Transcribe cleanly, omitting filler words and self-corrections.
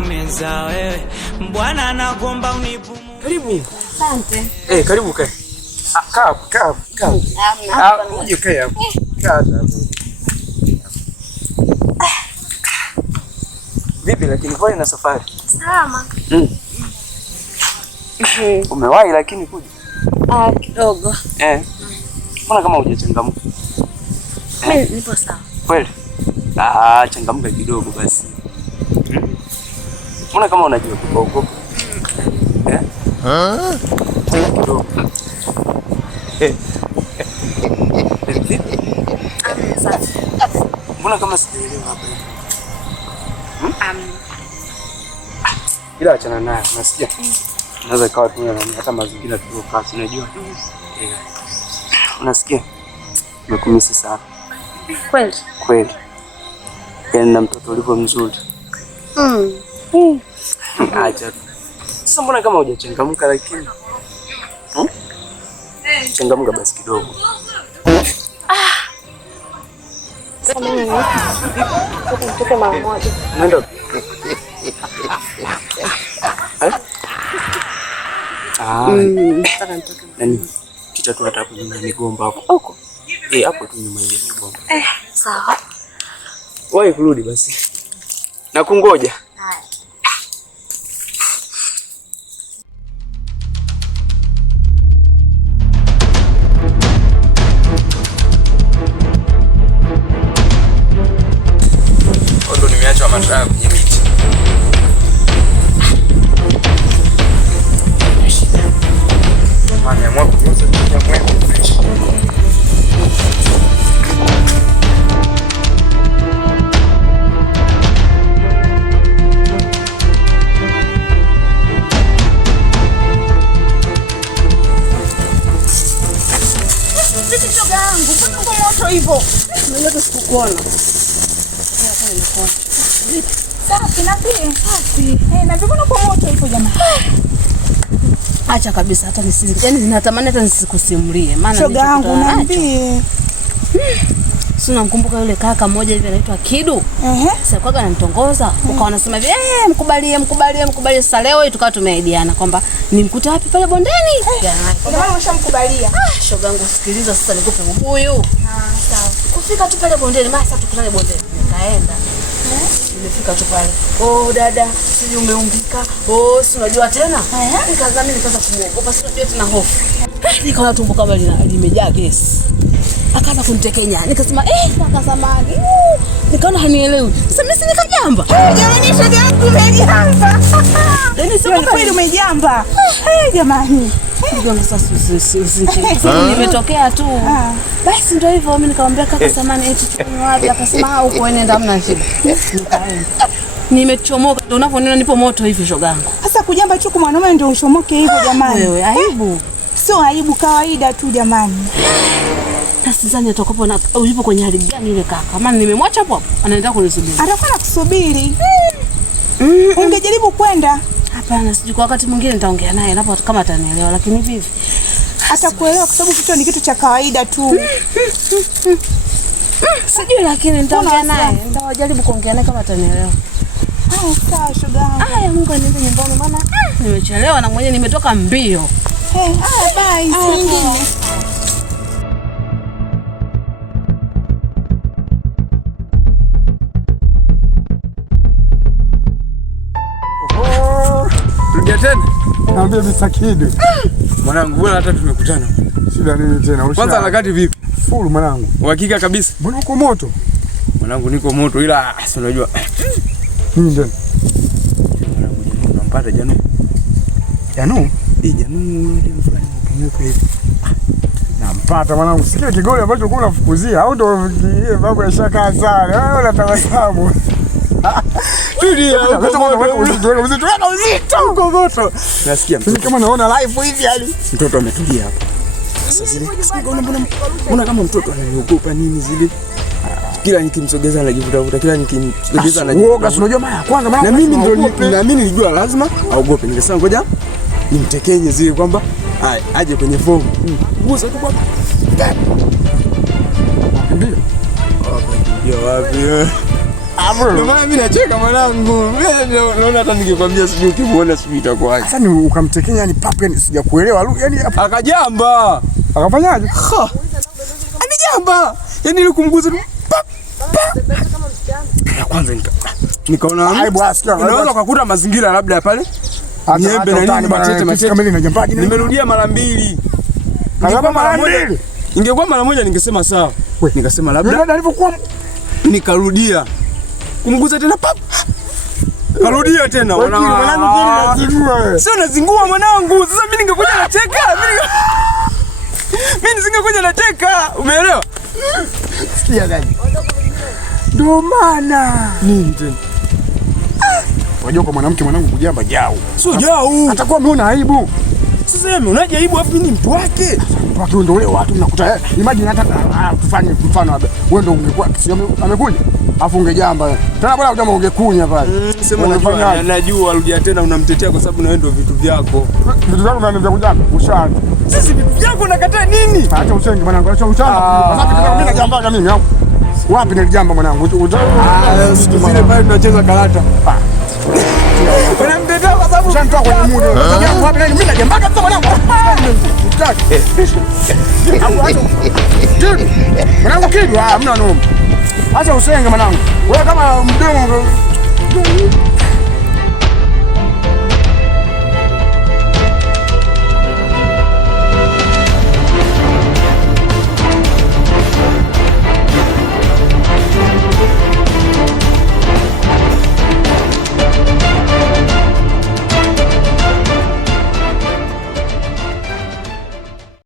meza wewe. Bwana nakuomba unipumu. Karibu. Asante. Karibu kae. Kaa. Uje kae hapo. Kaa hapo. Vipi lakini pole na safari? Salama. Umewahi lakini kuja? Kidogo. Mbona kama hujachangamka? Mimi nipo sawa. Kweli? Changamka kidogo basi. Mbona kama unajua kuogopa? Kidogo. Mbona kama sijaelewa hapa? Ila achana naye, unasikia? Tunaweza ikawa tu hata mazingira tuliokaa, unajua? Unasikia? Nimekumisi sana. Kweli. Yaani na mtoto ulivyo mzuri. Acha. Sasa mbona kama hujachangamka lakini? Changamka basi kidogo. Sasa mimi nitoke mara moja. Nenda. Nani? Kicha tu hata hapo nyuma ya migomba hapo. Huko. Hapo tu nyuma ya migomba. Sawa. Wahi kurudi basi. Na kungoja. Haya. Ndo nimeacha mataa kwenye miti. Mama mwangu mmoja tunakuja mwenyewe. Hivyo. Mimi sikukuona. Safi na pia. Safi. Na mbona kwa moto hivyo jamani? Acha kabisa hata yaani ninatamani hata nisikusimulie maana shoga yangu niambie. Sina mkumbuka yule kaka mmoja hivi anaitwa Kidu. Sasa kwa ananitongoza, ukawa unasema hivi, mkubalie. Sasa leo hii tukawa tumeaidiana kwamba nimkuta wapi pale bondeni. Jamani umeshamkubalia. Shoga yangu sikiliza sasa nikupe ubuyu. Sawa. Kufika tu pale bondeni, sasa tukutane bondeni. Nikaenda. Nimefika tu pale. Dada, siji umeumbika. Si unajua tena? Nikazamini nikaanza kumuogopa, si unajua tena hofu. Nikaona tumbo kama limejaa gesi. Akaanza kunitekenya. Nikasema kaka samani. Nikaona hanielewi. Sasa mimi si nikajamba. Jamani shoga yangu umejamba. Yaani sio kweli umejamba. Jamani. Ndio sasa nimetokea tu. Basi ndio hivyo mimi nikamwambia kaka samani tuchukue wapi? Akasema huko nenda hamna shida. Nikaenda. Nimechomoka ndio unavyoona nipo moto hivi shoga yangu. Sasa kujamba tu kwa mwanaume ndio ushomoke hivyo jamani. Wewe aibu. Sio aibu, kawaida tu jamani. Sidhani atakopo na ulipo kwenye hali gani ile kaka. Maana nimemwacha hapo anaenda kunisubiri. Atakuwa anakusubiri. Ungejaribu kwenda. Hapana, sijui kwa wakati mwingine nitaongea naye napo kama atanielewa lakini vivi. Atakuelewa kwa sababu kitu ni kitu cha kawaida tu. Sijui lakini nitaongea naye. Nitajaribu kuongea naye kama atanielewa. Sawa shoga yangu. Mungu anipe nyumbani maana nimechelewa na mwenyewe nimetoka mbio. Bye. Nyingine. Rudia tena. Naambia Bisakidu. Mwanangu bora hata tumekutana. Shida nini tena? Kwanza harakati vipi? Full mwanangu. Uhakika kabisa. Mbona uko moto? Mwanangu niko moto ila si unajua. Nini ndio? Unampata Janu. Janu? Janu ndio mfanye upungufu hivi. Nampata mwanangu. Sikia kigoli ambacho kuna fukuzia au ndio mambo ya shaka sana. Wewe unatabasamu. Tulia huko uzito uko moto. Nasikia mtoto kama naona live hivi yani. Mtoto ametulia hapo. Sasa zile mbona kama mtoto ananiogopa nini zile? Kila nikimsogeza anajivuta, kila nikimsogeza anajivuta. Unajua mara kwanza na mimi nilijua lazima aogope. Ningesema ngoja nimtekenye zile kwamba aje kwenye fomu. Gusa tu bwana. Ndio. Ndio wapi? Ndio maana mimi nacheka mwanangu. Naona hata ningekwambia sijui ukimuona sijui itakuwaje. Sasa ni ukamtekenya yani papo yani sijakuelewa. Yani akajamba. Akafanyaje? Anijamba. Yani ile kumguza tu. Ya kwanza nikaona aibu asikia. Unaweza kukuta mazingira labda pale. Niembe na nini matete. Kamili na jambaji. Nimerudia mara 2. Ingekuwa mara moja ningesema sawa. Nikasema labda alivyokuwa nikarudia. Kumguza tena pap. Karudia tena mwanangu kile sio nazingua mwanangu. Sasa mimi ningekuja nacheka. Mimi nisingekuja nacheka. Umeelewa? Sikia gani? Ndio maana nini tena? Wajua kwa mwanamke mwanangu kujamba jao. Sio jao. Atakuwa ameona aibu. Sasa yeye unaje aibu afu ni mtu wake. Watu ndio wale watu mnakuta. Imagine hata tufanye mfano wewe ndio ungekuwa amekuja. Afu ungejamba. Tena bwana ujamba ungekunya pale. Sema najua rudia tena unamtetea kwa sababu na wewe ndio vitu vyako. Vitu vyako vinaanza kujamba. Ushanga. Sisi vitu vyako unakataa nini? Acha usenge mwanangu, acha uchanga. Kwa sababu mimi najamba mimi au. Wapi nilijamba mwanangu? Zile pale tunacheza karata. Unamtetea kwa sababu ushanitoa kwenye muda. Wapi nani mimi najamba tu mwanangu. Mwanangu kidu, hamna noma. Acha usenge mwanangu. Wewe kama mdomo